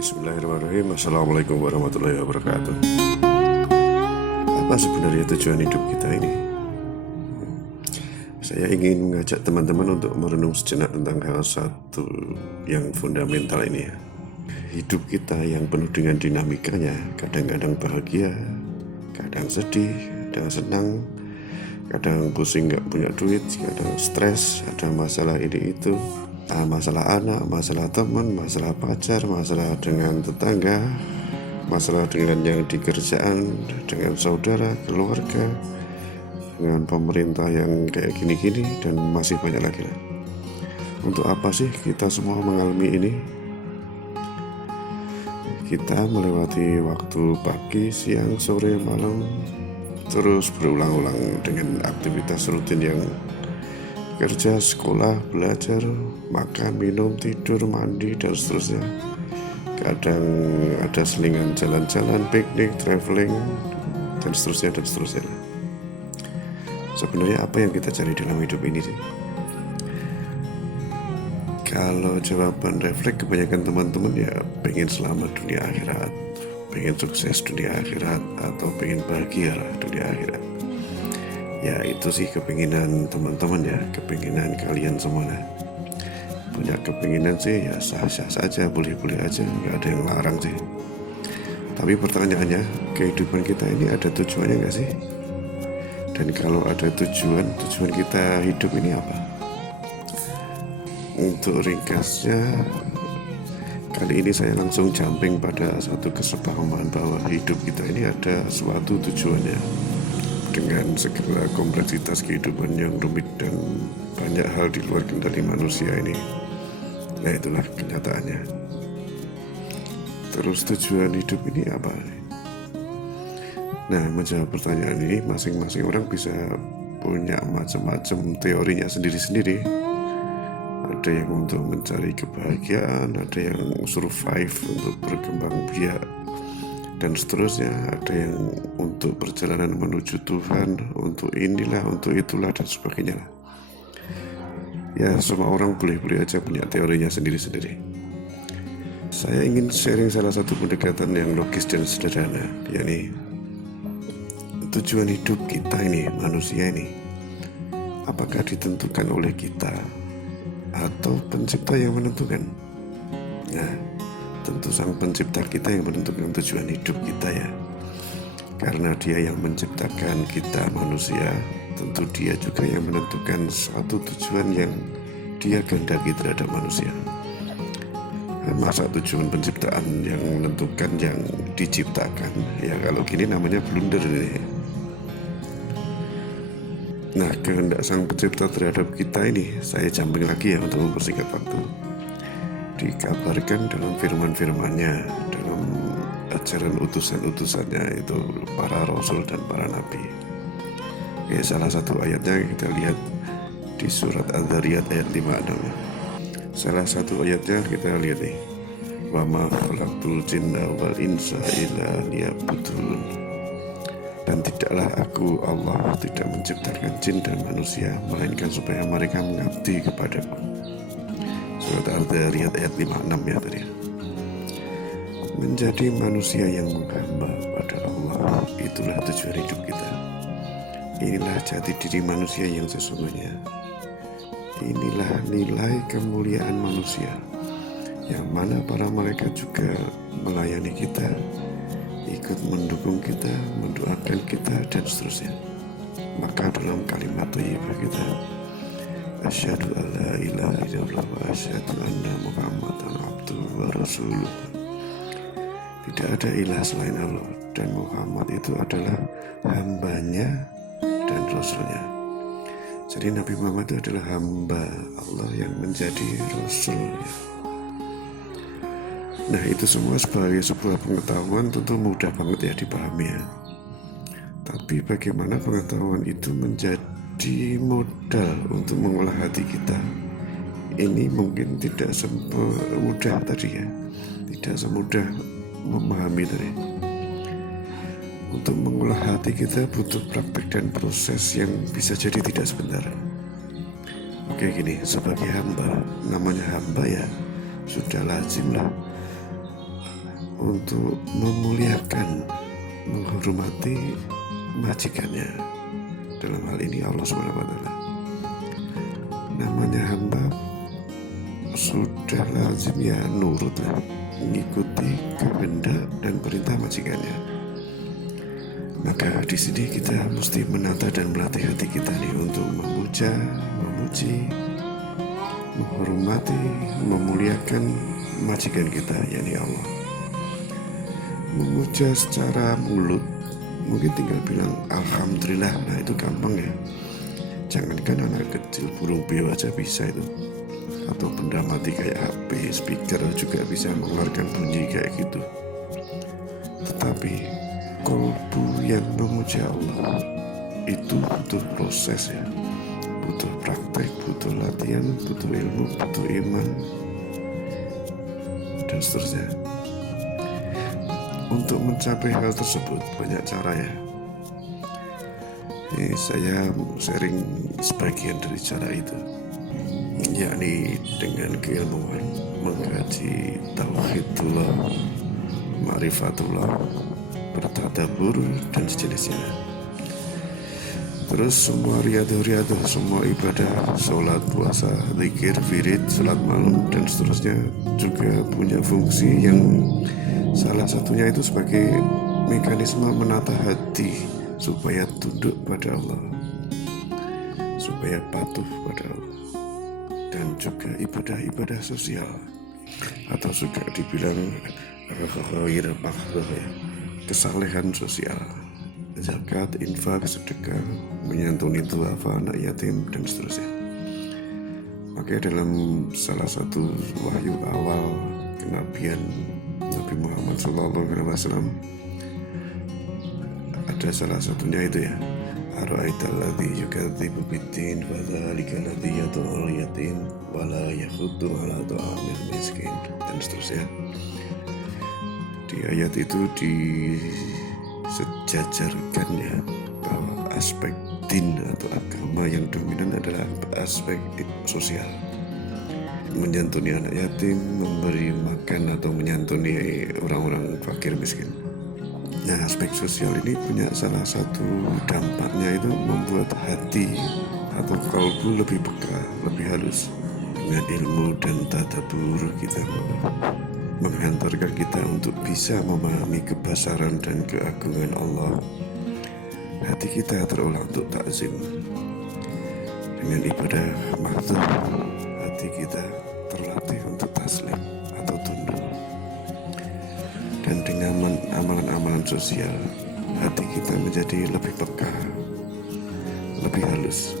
Bismillahirrahmanirrahim. Assalamualaikum warahmatullahi wabarakatuh. Apa sebenarnya tujuan hidup kita ini? Saya ingin mengajak teman-teman untuk merenung sejenak tentang hal satu yang fundamental ini ya. Hidup kita yang penuh dengan dinamikanya, kadang-kadang bahagia, kadang sedih, kadang senang, kadang pusing gak punya duit, kadang stres, ada masalah ini itu, masalah anak, masalah teman, masalah pacar, masalah dengan tetangga, masalah dengan yang di kerjaan, dengan saudara, keluarga, dengan pemerintah yang kayak gini-gini, dan masih banyak lagi. Untuk apa sih kita semua mengalami ini? Kita melewati waktu pagi, siang, sore, malam, terus berulang-ulang dengan aktivitas rutin yang kerja, sekolah, belajar, makan, minum, tidur, mandi, dan seterusnya. Kadang ada selingan jalan-jalan, piknik, traveling, dan seterusnya, dan seterusnya. Sebenarnya apa yang kita cari dalam hidup ini sih? Kalau jawaban refleks kebanyakan teman-teman ya pengen selamat dunia akhirat, pengen sukses dunia akhirat, atau pengen bahagia dunia akhirat. Ya itu sih kepinginan teman-teman ya, kepinginan kalian semua. Punya kepinginan sih ya sah-sah saja, boleh-boleh aja, nggak ada yang larang sih. Tapi pertanyaannya, kehidupan kita ini ada tujuannya nggak sih? Dan kalau ada tujuan kita hidup ini apa? Untuk ringkasnya, kali ini saya langsung jumping pada satu kesepahaman bahwa hidup kita ini ada suatu tujuannya. Dengan segala kompleksitas kehidupan yang rumit dan banyak hal di luar kendali manusia ini, nah itulah kenyataannya. Terus tujuan hidup ini apa? Nah, menjawab pertanyaan ini masing-masing orang bisa punya macam-macam teorinya sendiri-sendiri. Ada yang untuk mencari kebahagiaan, ada yang survive untuk berkembang biak, dan seterusnya. Ada yang untuk perjalanan menuju Tuhan, untuk inilah, untuk itulah, dan sebagainya. Ya, semua orang boleh-boleh aja punya teorinya sendiri-sendiri. Saya ingin sharing salah satu pendekatan yang logis dan sederhana, yakni tujuan hidup kita ini, manusia ini, apakah ditentukan oleh kita atau pencipta yang menentukan? Nah, tentu sang pencipta kita yang menentukan tujuan hidup kita ya. Karena dia yang menciptakan kita manusia, tentu dia juga yang menentukan suatu tujuan yang dia kehendaki terhadap manusia. Masa tujuan penciptaan yang menentukan yang diciptakan? Ya kalau gini namanya blunder ini. Nah, kehendak sang pencipta terhadap kita ini, saya jumping lagi ya untuk mempersingkat waktu. Dikabarkan dalam firman-firmannya, dalam ajaran utusan-utusannya, itu para rasul dan para nabi. Oke, salah satu ayatnya kita lihat di surat Al-Dhariyat ayat 56. Salah satu ayatnya kita lihat nih, wa ma khalaqtul jinna wal insa illa liya'budun. Dan tidaklah aku Allah tidak menciptakan jin dan manusia melainkan supaya mereka mengabdi kepadaku. Surat Al-Dhariyat ayat 56 ya tadi. Menjadi manusia yang menghamba pada Allah, itulah tujuan hidup kita. Inilah jati diri manusia yang sesungguhnya. Inilah nilai kemuliaan manusia, yang mana para malaikat juga melayani kita, ikut mendukung kita, mendoakan kita, dan seterusnya. Maka dalam kalimat thayyibah kita, asyhadu alla ilaha illallah wa asyhadu anna muhammadan abduhu wa rasuluh. Tidak ada ilah selain Allah, dan Muhammad itu adalah hambanya dan rasulnya. Jadi Nabi Muhammad itu adalah hamba Allah yang menjadi rasul. Nah, itu semua sebagai sebuah pengetahuan tentu mudah banget ya dipahami ya. Tapi bagaimana pengetahuan itu menjadi modal untuk mengolah hati kita? Ini mungkin tidak semudah tadi ya. Tidak semudah memahami tadi. Untuk mengolah hati kita butuh praktek dan proses yang bisa jadi tidak sebentar. Oke gini, sebagai hamba, namanya hamba ya sudah lazim lah untuk memuliakan, menghormati majikannya. Dalam hal ini Allah SWT. Namanya hamba sudah lazim ya nurut lah, mengikuti kehendak dan perintah majikannya. Maka di sini kita mesti menata dan melatih hati kita nih untuk memuja, memuji, menghormati, memuliakan majikan kita, yakni Allah. Memuja secara mulut, mungkin tinggal bilang alhamdulillah. Nah itu gampang ya. Jangankan anak kecil, burung beo aja bisa itu. Atau benda mati kayak HP, speaker juga bisa mengeluarkan bunyi kayak gitu. Tetapi kolbu yang memuja Allah itu butuh proses ya, butuh praktek, butuh latihan, butuh ilmu, butuh iman, dan seterusnya. Untuk mencapai hal tersebut banyak cara ya. Ini saya sharing sebagian dari cara itu, yakni dengan keilmuan, mengkaji tauhidullah, ma'rifatullah, bertadabbur dan sejenisnya. Terus semua riyadhah, semua ibadah, sholat, puasa, zikir, wirid, sholat malam dan seterusnya juga punya fungsi yang salah satunya itu sebagai mekanisme menata hati supaya tunduk pada Allah, supaya patuh pada Allah, dan juga ibadah-ibadah sosial atau juga dibilang kesalehan sosial, zakat, infak, sedekah, menyantuni duafa, anak yatim dan seterusnya. Makanya dalam salah satu wahyu awal kenabian Nabi Muhammad SAW ada salah satunya itu ya, ara'aital ladzi yukadzibu biddin fadzalika alladzi yad'ul yatim wa la yakhuddu 'ala ta'amil miskin dan seterusnya. Di ayat itu disejajarkan ya bahwa aspek din atau agama yang dominan adalah aspek sosial, menyantuni anak yatim, memberi makan atau menyantuni orang-orang fakir miskin. Nah, aspek sosial ini punya salah satu dampaknya itu membuat hati atau kalbu lebih peka, lebih halus. Dengan ilmu dan tadabbur kita menghantarkan kita untuk bisa memahami kebesaran dan keagungan Allah. Hati kita terolah untuk takzim. Dengan ibadah mahdzub, hati kita terlatih untuk taslim atau tunduk. Dan dengan amalan-amalan sosial, hati kita menjadi lebih peka, lebih halus.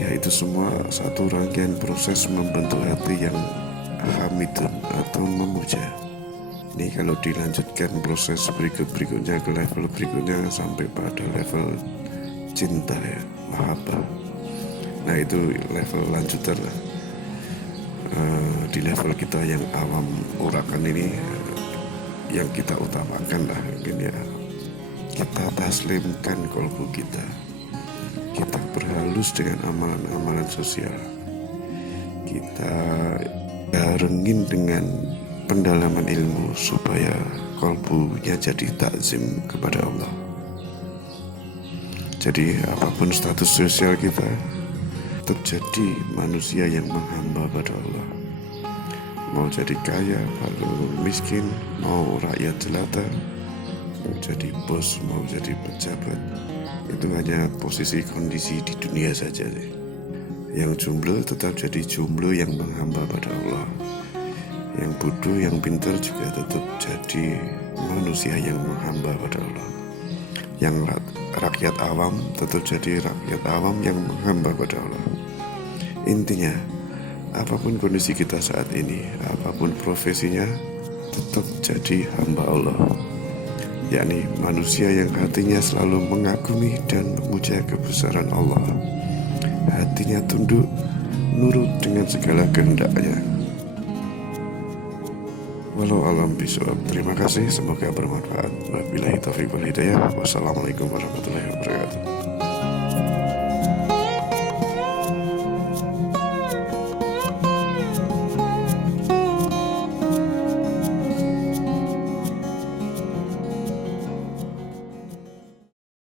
Ya, itu semua satu rangkaian proses membentuk hati yang hamidun atau memuja. Ini kalau dilanjutkan proses berikutnya ke level berikutnya sampai pada level cinta ya, mahabbah. Nah itu level lanjutan lah. Di level kita yang awam urakan ini, yang kita utamakan lah mungkin ya, kita taslimkan kolbu kita berhalus dengan amalan-amalan sosial, kita barengin dengan pendalaman ilmu supaya kolbunya jadi takzim kepada Allah. Jadi apapun status sosial kita, tetap jadi manusia yang menghamba pada Allah. Mau jadi kaya, kalau miskin, mau rakyat jelata, mau jadi bos, mau jadi pejabat, itu hanya posisi kondisi di dunia saja. Yang jomblo tetap jadi jomblo yang menghamba pada Allah. Yang bodoh, yang pintar juga tetap jadi manusia yang menghamba pada Allah. Yang rakyat awam tetap jadi rakyat awam yang menghamba pada Allah. Intinya, apapun kondisi kita saat ini, apapun profesinya, tetap jadi hamba Allah, yakni manusia yang hatinya selalu mengagumi dan memuja kebesaran Allah. Hatinya tunduk, nurut dengan segala kehendaknya. Walau alam bisawab. Terima kasih, semoga bermanfaat. Wabillahi taufiq wal hidayah. Wassalamualaikum warahmatullahi wabarakatuh.